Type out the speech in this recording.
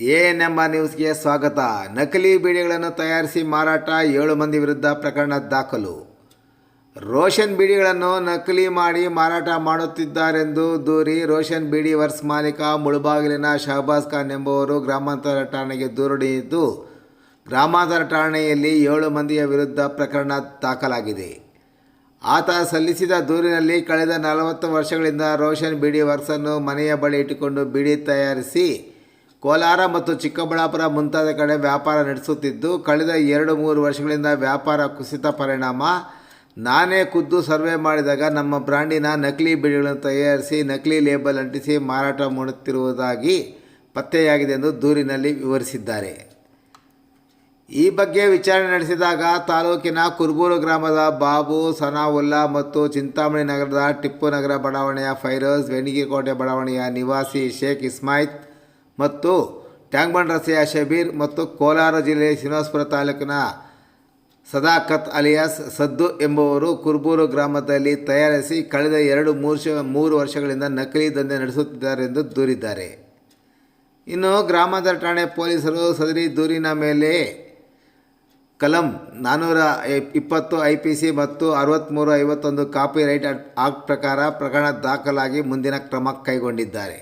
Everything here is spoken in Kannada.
ಎಎನ್ಎಂ ನ್ಯೂಸ್ಗೆ ಸ್ವಾಗತ. ನಕಲಿ ಬೀಡಿಗಳನ್ನು ತಯಾರಿಸಿ ಮಾರಾಟ 7 ಮಂದಿ ವಿರುದ್ಧ ಪ್ರಕರಣ ದಾಖಲು. ರೋಷನ್ ಬೀಡಿಗಳನ್ನು ನಕಲಿ ಮಾಡಿ ಮಾರಾಟ ಮಾಡುತ್ತಿದ್ದಾರೆಂದು ದೂರಿ ರೋಷನ್ ಬೀಡಿ ವರ್ಕ್ಸ್ ಮಾಲೀಕ ಮುಳಬಾಗಿಲಿನ ಶಹಬಾಜ್ ಖಾನ್ ಎಂಬುವರು ಗ್ರಾಮಾಂತರ ಠಾಣೆಗೆ ದೂರು ನೀಡಿದ್ದು, ಗ್ರಾಮಾಂತರ ಠಾಣೆಯಲ್ಲಿ 7 ಮಂದಿಯ ವಿರುದ್ಧ ಪ್ರಕರಣ ದಾಖಲಾಗಿದೆ. ಆತ ಸಲ್ಲಿಸಿದ ದೂರಿನಲ್ಲಿ ಕಳೆದ 40 ವರ್ಷಗಳಿಂದ ರೋಷನ್ ಬೀಡಿ ವರ್ಕ್ಸನ್ನು ಮನೆಯ ಬಳಿ ಇಟ್ಟುಕೊಂಡು ಬೀಡಿ ತಯಾರಿಸಿ ಕೋಲಾರ ಮತ್ತು ಚಿಕ್ಕಬಳ್ಳಾಪುರ ಮುಂತಾದ ಕಡೆ ವ್ಯಾಪಾರ ನಡೆಸುತ್ತಿದ್ದು, ಕಳೆದ 2-3 ವರ್ಷಗಳಿಂದ ವ್ಯಾಪಾರ ಕುಸಿತ ಪರಿಣಾಮ ನಾನೇ ಖುದ್ದು ಸರ್ವೆ ಮಾಡಿದಾಗ ನಮ್ಮ ಬ್ರ್ಯಾಂಡಿನ ನಕಲಿ ಬೀಡಿಗಳನ್ನು ತಯಾರಿಸಿ ನಕಲಿ ಲೇಬಲ್ ಅಂಟಿಸಿ ಮಾರಾಟ ಮಾಡುತ್ತಿರುವುದಾಗಿ ಪತ್ತೆಯಾಗಿದೆ ಎಂದು ದೂರಿನಲ್ಲಿ ವಿವರಿಸಿದ್ದಾರೆ. ಈ ಬಗ್ಗೆ ವಿಚಾರಣೆ ನಡೆಸಿದಾಗ ತಾಲೂಕಿನ ಕುರ್ಬೂರು ಗ್ರಾಮದ ಬಾಬು, ಸನಾವುಲ್ಲಾ ಮತ್ತು ಚಿಂತಾಮಣಿ ನಗರದ ಟಿಪ್ಪು ನಗರ ಬಡಾವಣೆಯ ಫೈರೋಜ್, ವೆಣಿಗೆಕೋಟೆ ಬಡಾವಣೆಯ ನಿವಾಸಿ ಶೇಖ್ ಇಸ್ಮಾಯಿಲ್ ಮತ್ತು ಟ್ಯಾಂಕ್ಬಂಡ್ ರಸ್ತೆಯ ಶಬೀರ್ ಮತ್ತು ಕೋಲಾರ ಜಿಲ್ಲೆಯ ಶ್ರೀನಿವಾಸಪುರ ತಾಲೂಕಿನ ಸದಾಕತ್ ಅಲಿಯಾಸ್ ಸದ್ದು ಎಂಬುವರು ಕುರ್ಬೂರು ಗ್ರಾಮದಲ್ಲಿ ತಯಾರಿಸಿ ಕಳೆದ 2-3 ವರ್ಷಗಳಿಂದ ನಕಲಿ ದಂಧೆ ನಡೆಸುತ್ತಿದ್ದಾರೆಂದು ದೂರಿದ್ದಾರೆ. ಇನ್ನು ಗ್ರಾಮಾಂತರ ಠಾಣೆ ಪೊಲೀಸರು ಸದರಿ ದೂರಿನ ಮೇಲೆ ಕಲಂ 420 IPC ಮತ್ತು 6351 ಕಾಪಿರೈಟ್ ಆಕ್ಟ್ ಪ್ರಕಾರ ಪ್ರಕರಣ ದಾಖಲಾಗಿ ಮುಂದಿನ ಕ್ರಮ ಕೈಗೊಂಡಿದ್ದಾರೆ.